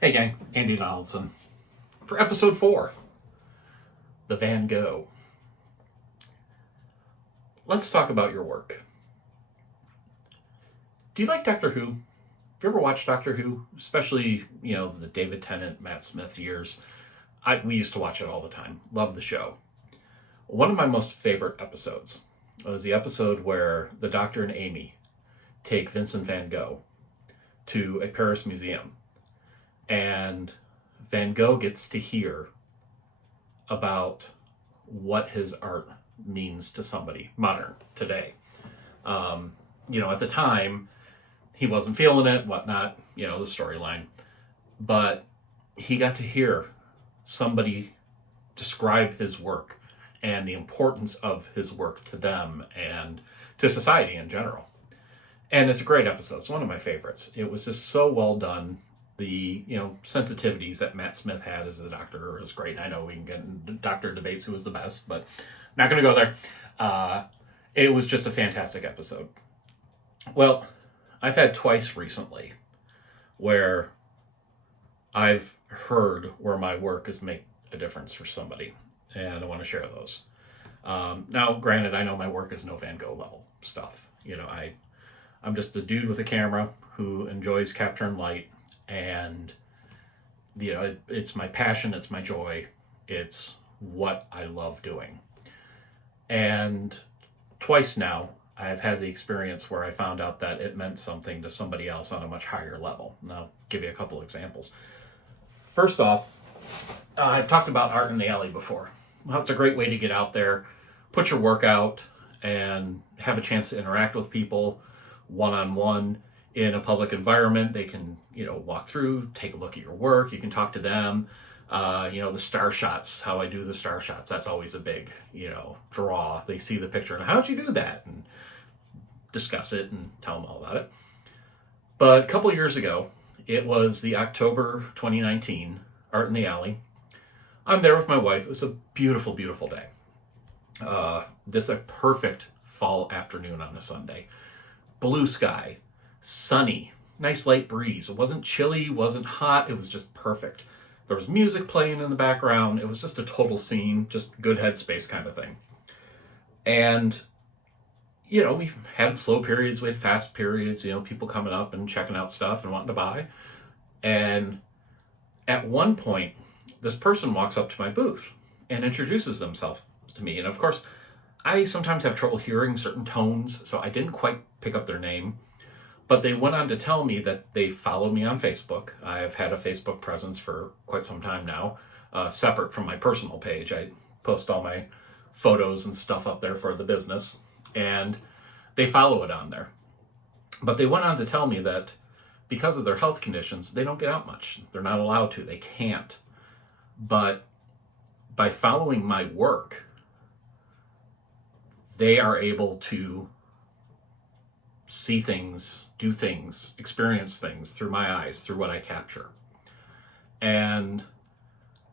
Hey gang, Andy Donaldson for episode 4, The Van Gogh. Let's talk about your work. Do you like Doctor Who? Have you ever watched Doctor Who? Especially, the David Tennant, Matt Smith years. We used to watch it all the time. Love the show. One of my most favorite episodes was the episode where the Doctor and Amy take Vincent van Gogh to a Paris museum. And Van Gogh gets to hear about what his art means to somebody modern today. At the time, he wasn't feeling it, whatnot, the storyline. But he got to hear somebody describe his work and the importance of his work to them and to society in general. And it's a great episode. It's one of my favorites. It was just so well done. The sensitivities that Matt Smith had as a doctor was great. I know we can get into doctor debates who was the best, but not going to go there. It was just a fantastic episode. Well, I've had twice recently where I've heard where my work has made a difference for somebody, and I want to share those. Now, granted, I know my work is no Van Gogh level stuff. I'm just a dude with a camera who enjoys capturing light. And, it's my passion, it's my joy, it's what I love doing. And twice now, I've had the experience where I found out that it meant something to somebody else on a much higher level. And I'll give you a couple examples. First off, I've talked about art in the alley before. Well, it's a great way to get out there, put your work out, and have a chance to interact with people one-on-one. In a public environment, they can, walk through, take a look at your work. You can talk to them. The star shots, how I do the star shots, that's always a big, draw. They see the picture and how did you do that? And discuss it and tell them all about it. But a couple years ago, it was the October 2019 Art in the Alley. I'm there with my wife. It was a beautiful, beautiful day. Just a perfect fall afternoon on a Sunday. Blue sky. Sunny, nice light breeze. It wasn't chilly, wasn't hot, it was just perfect. There was music playing in the background. It was just a total scene, just good headspace kind of thing. And, we've had slow periods, we had fast periods, people coming up and checking out stuff and wanting to buy. And at one point, this person walks up to my booth and introduces themselves to me. And of course, I sometimes have trouble hearing certain tones, so I didn't quite pick up their name. But they went on to tell me that they follow me on Facebook. I've had a Facebook presence for quite some time now, separate from my personal page. I post all my photos and stuff up there for the business, and they follow it on there. But they went on to tell me that because of their health conditions, they don't get out much. They're not allowed to. They can't. But by following my work, they are able to see things, do things, experience things through my eyes, through what I capture. And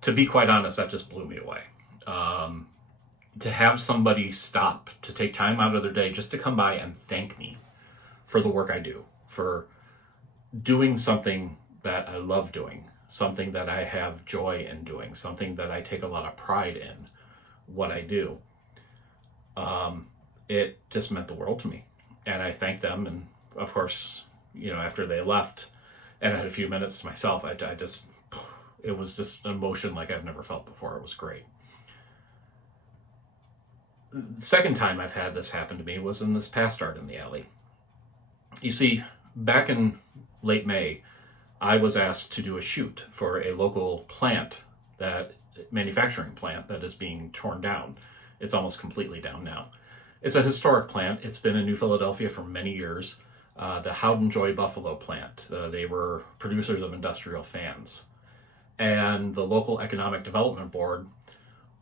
to be quite honest, that just blew me away. To have somebody stop, to take time out of their day just to come by and thank me for the work I do, for doing something that I love doing, something that I have joy in doing, something that I take a lot of pride in, what I do. It just meant the world to me. And I thanked them, and of course, after they left, and I had a few minutes to myself, it was just an emotion like I've never felt before. It was great. The second time I've had this happen to me was in this past Art in the Alley. You see, back in late May, I was asked to do a shoot for a local manufacturing plant that is being torn down. It's almost completely down now. It's a historic plant. It's been in New Philadelphia for many years. The Howden Joy Buffalo plant. They were producers of industrial fans. And the local economic development board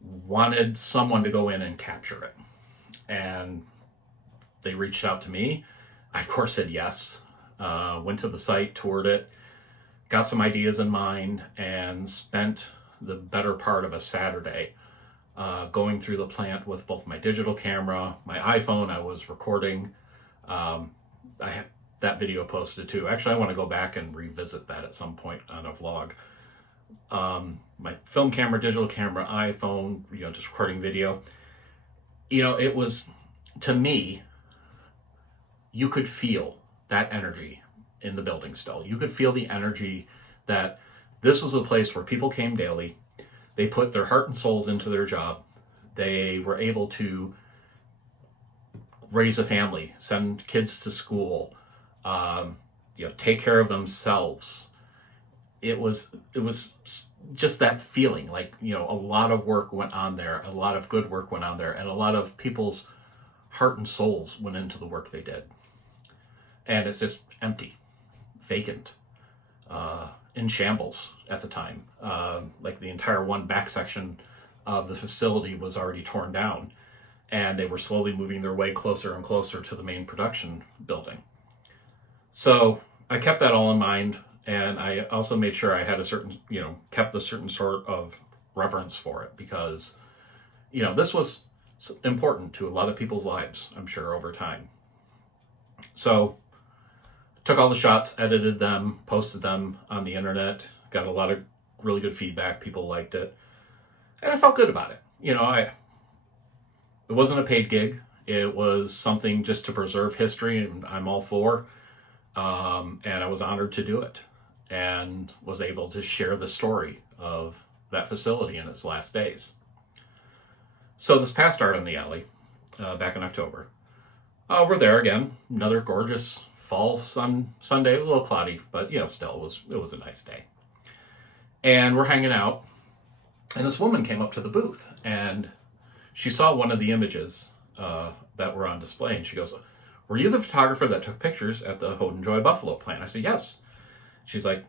wanted someone to go in and capture it. And they reached out to me. I, of course, said yes. Went to the site, toured it, got some ideas in mind, and spent the better part of a Saturday going through the plant with both my digital camera, my iPhone. I was recording. I that video posted too. Actually, I want to go back and revisit that at some point on a vlog. My film camera, digital camera, iPhone, just recording video. It was, to me, you could feel that energy in the building still. You could feel the energy that this was a place where people came daily. They put their heart and souls into their job. They were able to raise a family, send kids to school, take care of themselves. It was just that feeling like, a lot of work went on there, a lot of good work went on there, and a lot of people's heart and souls went into the work they did. And it's just empty, vacant, in shambles at the time. Like the entire one back section of the facility was already torn down, and they were slowly moving their way closer and closer to the main production building. So I kept that all in mind, and I also made sure I had kept a certain sort of reverence for it, because, this was important to a lot of people's lives, I'm sure, over time. So took all the shots, edited them, posted them on the internet, got a lot of really good feedback. People liked it, and I felt good about it. It wasn't a paid gig. It was something just to preserve history, and I'm all for. And I was honored to do it, and was able to share the story of that facility in its last days. So this past Art in the Alley, back in October, we're there again. Another gorgeous fall Sunday, a little cloudy, but still it was a nice day. And we're hanging out, and this woman came up to the booth, and she saw one of the images that were on display, and she goes, "Were you the photographer that took pictures at the Houghton Joy Buffalo plant?" I said, "Yes." She's like,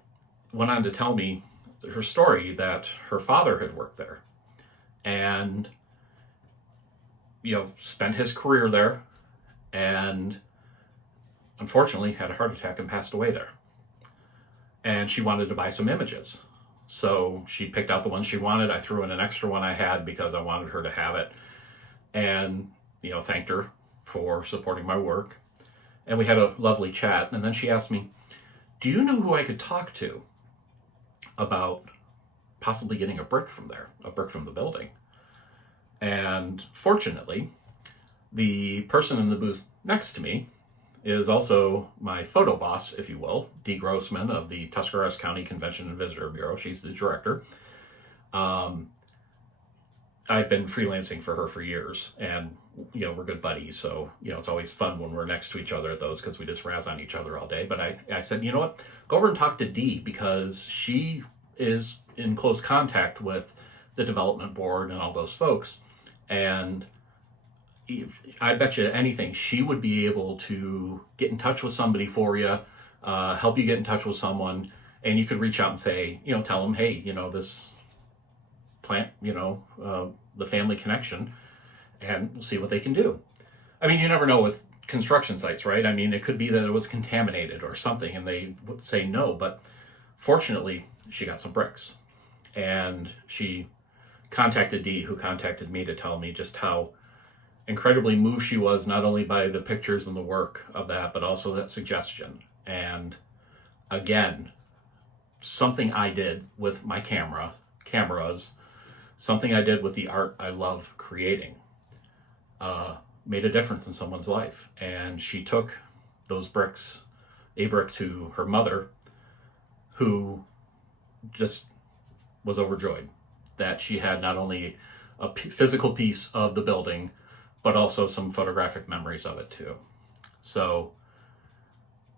went on to tell me her story that her father had worked there, and spent his career there, and unfortunately had a heart attack and passed away there. And she wanted to buy some images. So she picked out the ones she wanted. I threw in an extra one I had because I wanted her to have it. And, thanked her for supporting my work. And we had a lovely chat. And then she asked me, "Do you know who I could talk to about possibly getting a brick from there, a brick from the building?" And fortunately, the person in the booth next to me is also my photo boss, if you will, Dee Grossman of the Tuscarawas County Convention and Visitor Bureau. She's the director. I've been freelancing for her for years, and we're good buddies, so it's always fun when we're next to each other at those, because we just razz on each other all day. But I said, you know what, go over and talk to Dee, because she is in close contact with the development board and all those folks, and I bet you anything she would be able to get in touch with somebody for you, help you get in touch with someone, and you could reach out and say, tell them, hey, this plant, the family connection, and we'll see what they can do. I mean, you never know with construction sites, right? I mean, it could be that it was contaminated or something, and they would say no, but fortunately, she got some bricks, and she contacted Dee, who contacted me to tell me just how incredibly moved she was, not only by the pictures and the work of that, but also that suggestion. And again, something I did with my cameras, something I did with the art I love creating, made a difference in someone's life. And she took those bricks, a brick to her mother, who just was overjoyed that she had not only a physical piece of the building, but also some photographic memories of it too. So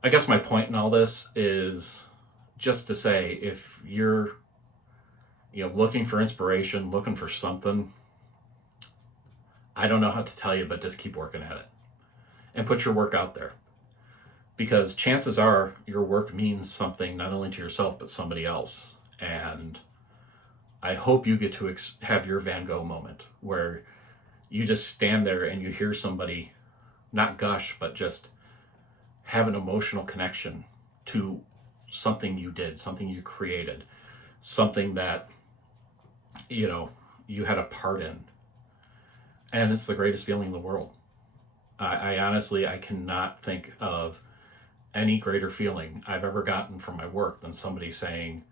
I guess my point in all this is just to say, if you're looking for inspiration, looking for something, I don't know how to tell you, but just keep working at it and put your work out there, because chances are your work means something not only to yourself but somebody else. And I hope you get to have your Van Gogh moment where you just stand there and you hear somebody not gush, but just have an emotional connection to something you did, something you created, something that you had a part in. And it's the greatest feeling in the world. I honestly, I cannot think of any greater feeling I've ever gotten from my work than somebody saying,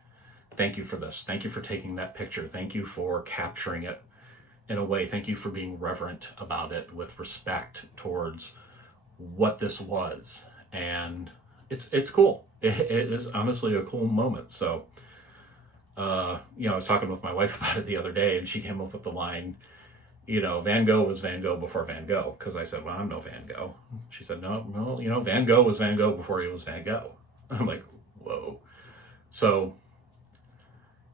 thank you for this. Thank you for taking that picture. Thank you for capturing it in a way. Thank you for being reverent about it with respect towards what this was. And it's cool. It is honestly a cool moment. So, I was talking with my wife about it the other day, and she came up with the line, Van Gogh was Van Gogh before Van Gogh. Because I said, well, I'm no Van Gogh. She said, no, Van Gogh was Van Gogh before he was Van Gogh. I'm like, whoa. So,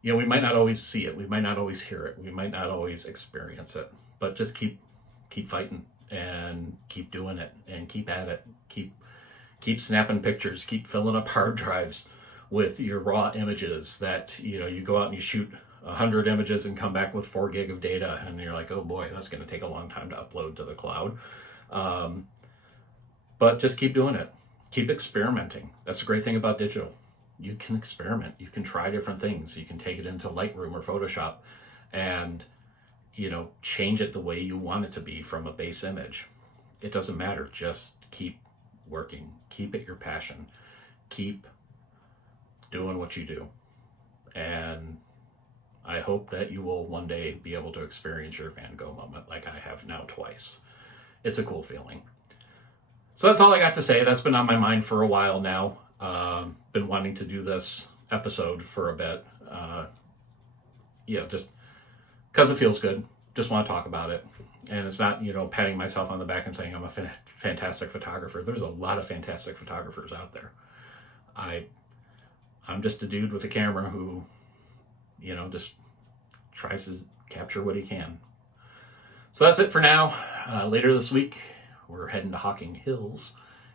we might not always see it. We might not always hear it. We might not always experience it. But just keep fighting and keep doing it and keep at it. Keep snapping pictures. Keep filling up hard drives with your raw images that, you go out and you shoot 100 images and come back with 4 gig of data, and you're like, oh boy, that's going to take a long time to upload to the cloud. But just keep doing it. Keep experimenting. That's the great thing about digital. You can experiment. You can try different things. You can take it into Lightroom or Photoshop and, change it the way you want it to be from a base image. It doesn't matter. Just keep working. Keep it your passion. Keep doing what you do. And I hope that you will one day be able to experience your Van Gogh moment like I have now twice. It's a cool feeling. So that's all I got to say. That's been on my mind for a while now. Been wanting to do this episode for a bit. Just because it feels good. Just want to talk about it. And it's not, patting myself on the back and saying I'm a fantastic photographer. There's a lot of fantastic photographers out there. I'm just a dude with a camera who, just tries to capture what he can. So that's it for now. Later this week, we're heading to Hocking Hills.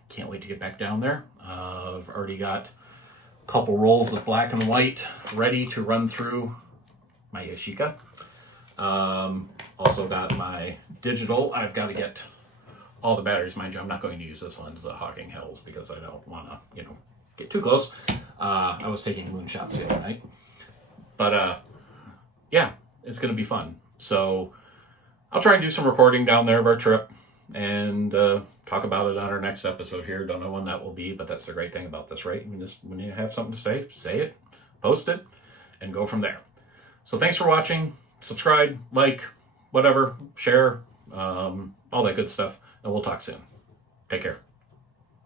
Can't wait to get back down there. I've already got a couple rolls of black and white ready to run through my Yashica. Also got my digital. I've got to get all the batteries. Mind you, I'm not going to use this lens at Hocking Hills because I don't want to, get too close. I was taking moonshots the other night. But, it's going to be fun. So I'll try and do some recording down there of our trip and talk about it on our next episode here. Don't know when that will be, but that's the great thing about this, right? When you have something to say it, post it, and go from there. So thanks for watching. Subscribe, like, whatever, share, all that good stuff. And we'll talk soon. Take care.